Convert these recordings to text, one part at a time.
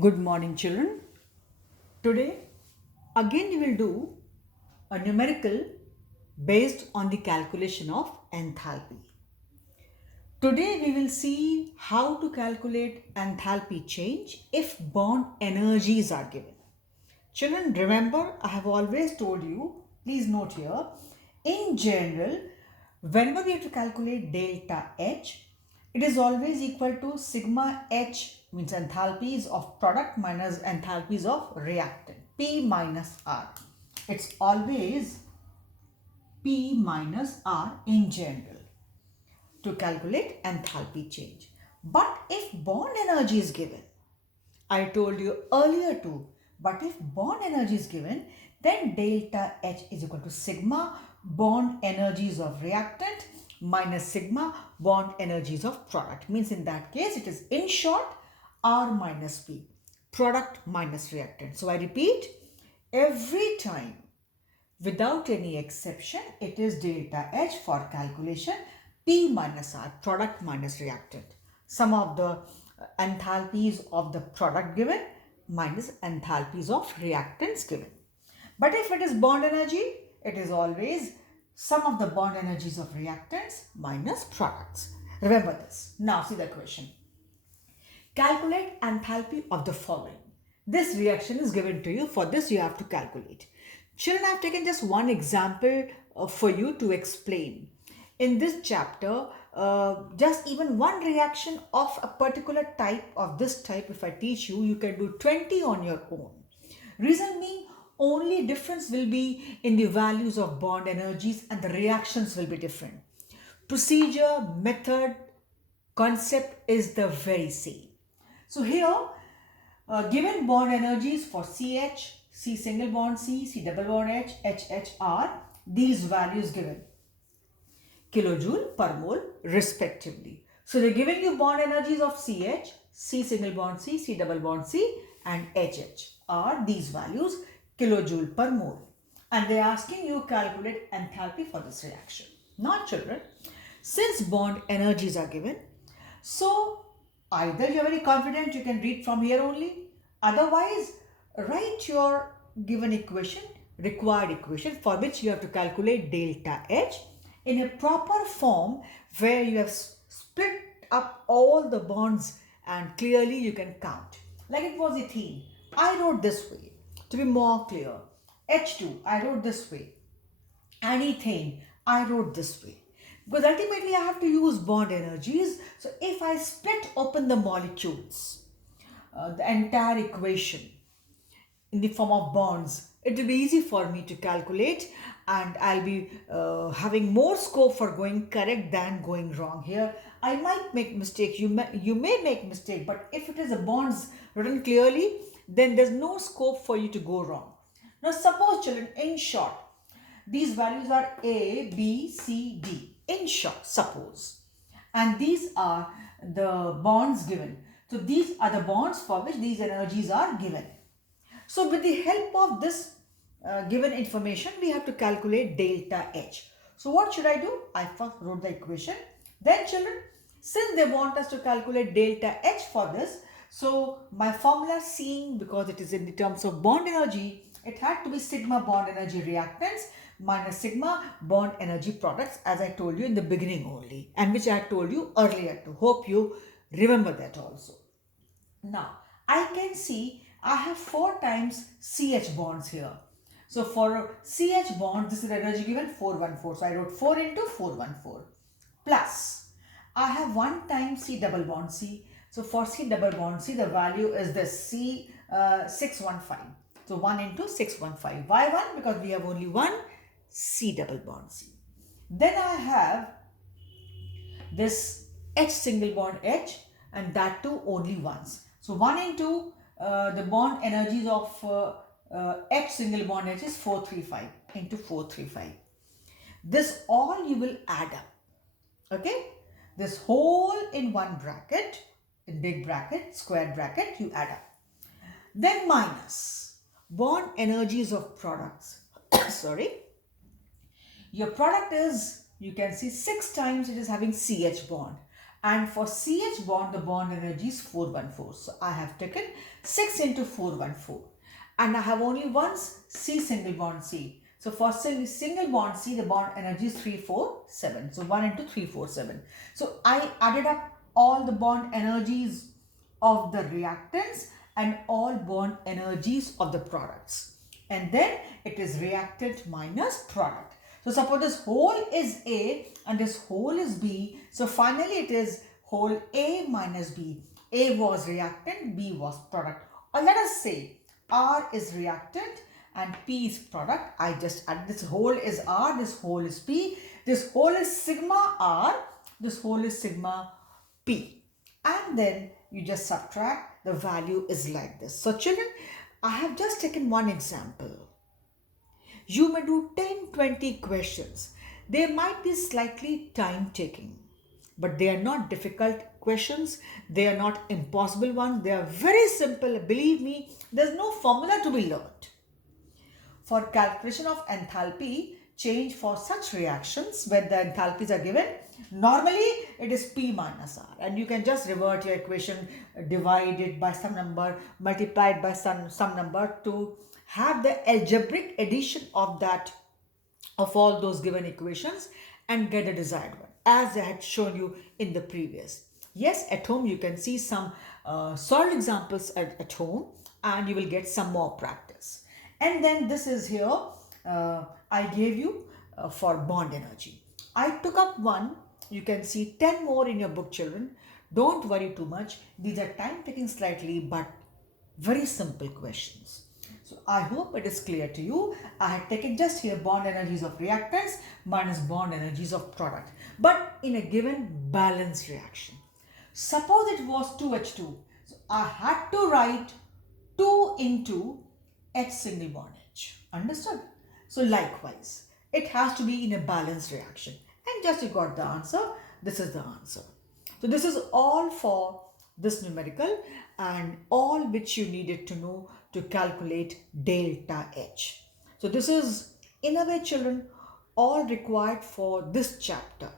Good morning, children. Today, again, we will do a numerical based on the calculation of enthalpy. Today, we will see how to calculate enthalpy change if bond energies are given. Children, remember, I have always told you, please note here, in general, whenever we have to calculate delta H, it is always equal to sigma H, means enthalpies of product minus enthalpies of reactant, P minus R. It's always P minus R in general to calculate enthalpy change. But if bond energy is given, I told you earlier too, but if bond energy is given, then delta H is equal to sigma bond energies of reactant minus sigma bond energies of product. Means in that case, it is in short R minus P, product minus reactant. So I repeat, every time without any exception, it is delta H for calculation, P minus R, product minus reactant. Sum of the enthalpies of the product given minus enthalpies of reactants given. But if it is bond energy, it is always sum of the bond energies of reactants minus products. Remember this. Now see the question. Calculate enthalpy of the following. This reaction is given to you. For this, you have to calculate. Children, I have taken just one example for you to explain. In this chapter, just even one reaction of a particular type of this type, if I teach you, you can do 20 on your own. Reason being, only difference will be in the values of bond energies and the reactions will be different. Procedure, method, concept is the very same. So here, given bond energies for CH, C single bond C, C double bond H, HH are these values given. Kilojoule per mole respectively. So they're giving you bond energies of CH, C single bond C, C double bond C and HH are these values kilojoule per mole. And they're asking you calculate enthalpy for this reaction. Now children, since bond energies are given, so either you're very confident you can read from here only, otherwise write your given equation, required equation for which you have to calculate delta H in a proper form where you have split up all the bonds and clearly you can count. Like it was ethene, I wrote this way to be more clear. H2, I wrote this way. And ethane, I wrote this way. Because ultimately I have to use bond energies. So if I split open the molecules, the entire equation in the form of bonds, it will be easy for me to calculate and I'll be having more scope for going correct than going wrong. Here I might make mistake, you may make mistake, but if it is a bonds written clearly, then there's no scope for you to go wrong. Now suppose children, in short, these values are A, B, C, D. In short, suppose. And these are the bonds given. So these are the bonds for which these energies are given. So with the help of this given information, we have to calculate delta H. So what should I do? I first wrote the equation. Then children, since they want us to calculate delta H for this, so my formula seeing, because it is in the terms of bond energy, it had to be sigma bond energy reactants minus sigma bond energy products, as I told you in the beginning only, and which I had told you earlier too. Hope you remember that also. Now, I can see I have 4 times CH bonds here. So for CH bond, this is energy given 414. So I wrote 4 into 414. Plus, I have 1 times C double bond C. So for C double bond C, the value is this C 615. So 1 into 615. Why 1? Because we have only 1 C double bond C. Then I have this H single bond H, and that too only once. So 1 into the bond energies of H single bond H is 435 into 435. This all you will add up. Okay? This whole in one bracket, in big bracket, square bracket, you add up. Then minus bond energies of products. Sorry. Your product is, you can see 6 times it is having CH bond. And for CH bond, the bond energy is 414. So I have taken 6 into 414. And I have only one C single bond C. So for single bond C, the bond energy is 347. So 1 into 347. So I added up all the bond energies of the reactants and all bond energies of the products. And then it is reactant minus product. So suppose this whole is A and this whole is B. So finally it is whole A minus B. A was reactant, B was product. Or let us say R is reactant and P is product. I just add this whole is R, this whole is P. This whole is sigma R, this whole is sigma P. And then you just subtract, the value is like this. So children, I have just taken one example. You may do 10-20 questions. They might be slightly time taking, but they are not difficult questions. They are not impossible ones. They are very simple. Believe me, there's no formula to be learned. For calculation of enthalpy change for such reactions where the enthalpies are given, normally it is P minus R, and you can just revert your equation, divide it by some number, multiply it by some number to have the algebraic addition of all those given equations and get the desired one, as I had shown you in the previous. Yes, at home you can see some solved examples at home, and you will get some more practice. And then this is here, I gave you for bond energy. I took up one. You can see 10 more in your book, children. Don't worry too much. These are time taking slightly, but very simple questions. So I hope it is clear to you. I had taken just here bond energies of reactants minus bond energies of product, but in a given balanced reaction. Suppose it was 2H2. So I had to write 2 into H single bond H. Understood? So likewise, it has to be in a balanced reaction. And just you got the answer. This is the answer. So this is all for this numerical and all which you needed to know to calculate delta H. So this is, in a way, children, all required for this chapter.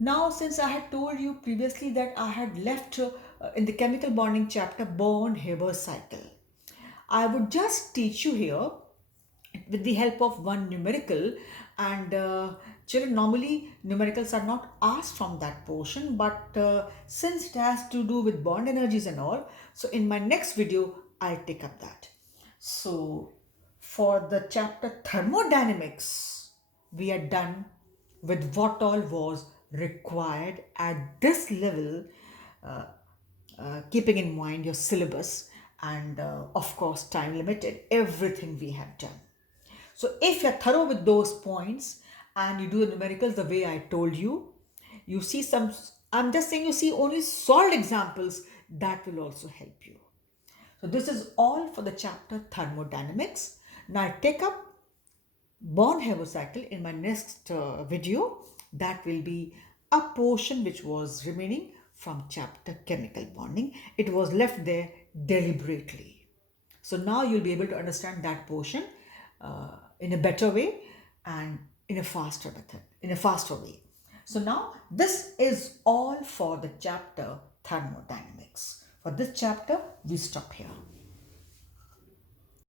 Now, since I had told you previously that I had left in the chemical bonding chapter Born-Haber cycle, I would just teach you here with the help of one numerical. And children, normally numericals are not asked from that portion, but since it has to do with bond energies and all, so in my next video I'll take up that. So for the chapter thermodynamics, we are done with what all was required at this level, keeping in mind your syllabus and of course time limited, everything we have done. So if you're thorough with those points and you do the numericals the way I told you, you see some, I'm just saying you see only solved examples, that will also help you. So this is all for the chapter thermodynamics. Now I take up Born-Haber cycle in my next video. That will be a portion which was remaining from chapter chemical bonding. It was left there deliberately. So now you'll be able to understand that portion in a better way and in a faster method, in a faster way. So now this is all for the chapter thermodynamics. For this chapter, we stop here.